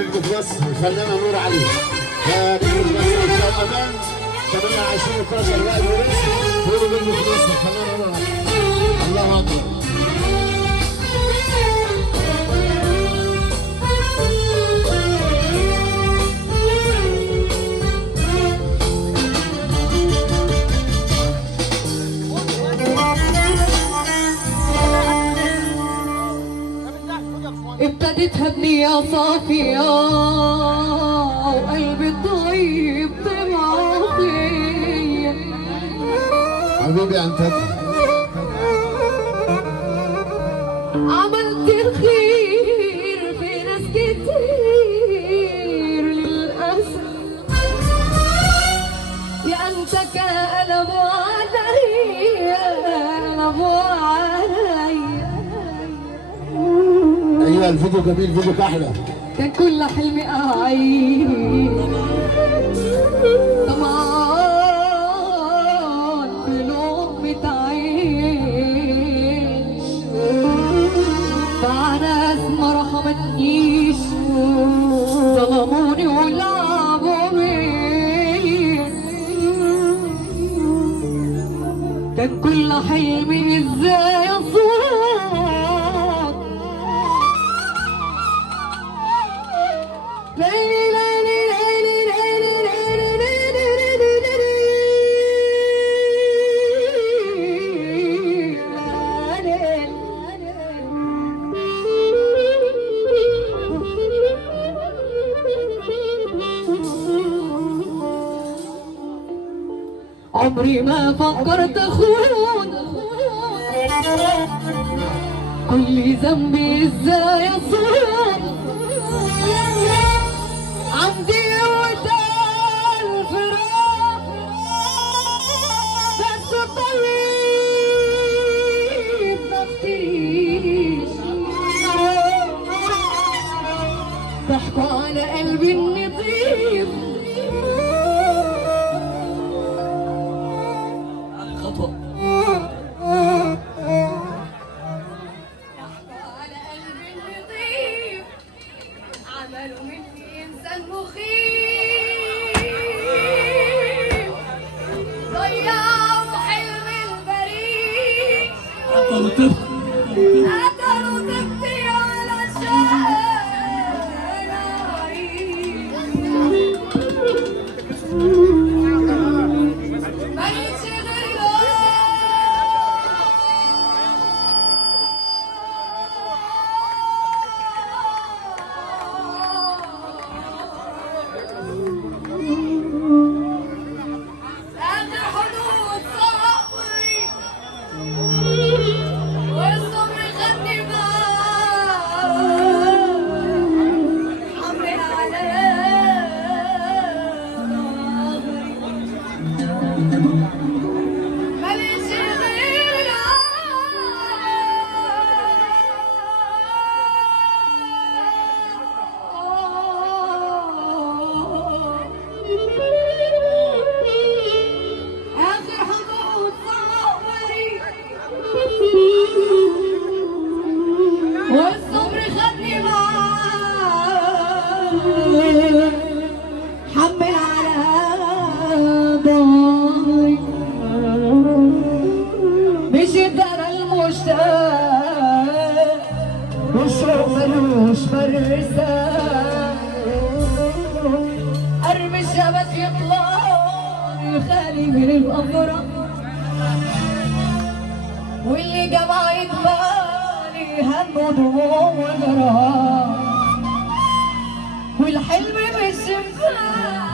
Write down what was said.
نجم في مصر الفنانه نور علي. نجم في مصر ان شاء الله امان 28 12 وائل ورث هو نجم في مصر الفنانه نور علي. الله اكبر. ابتدتها بنية صافية وقلبي الطيب طمع فيا. حبيبي انت عملت الخير في ناس كتير للأسف، يا أنت كقلبوا عليا قلبوا عليا. ايوه الفيديو جميل، فيديو كحله. كان كل حلمي أعيش طمعان بلقمة عيش، مع ناس ما رحمتنيش ظلموني ولعبوا بيا. كان كل حلمي ازاي اصور عمري ما فكرت اخون كل ذنبي ازاي اصون. عندي قوة الفراق بس طيب مفتيش، ضحكوا على قلبي النظيف. عملوا مني انسان مخيف، ضيعوا حلمي البريء، قتلوا طفلي علشان اعيش. ماليش والصبر خدني معاه، حمل على ضهري مشيت انا المشتاق والشوق ملوش مرساه. ارمي الشبك يطلع يخالي من القمرة، واللي جمع يتبالي هم ودموع وغرام، والحلم مش شفاف